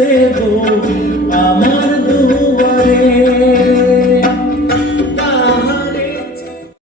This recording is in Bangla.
গো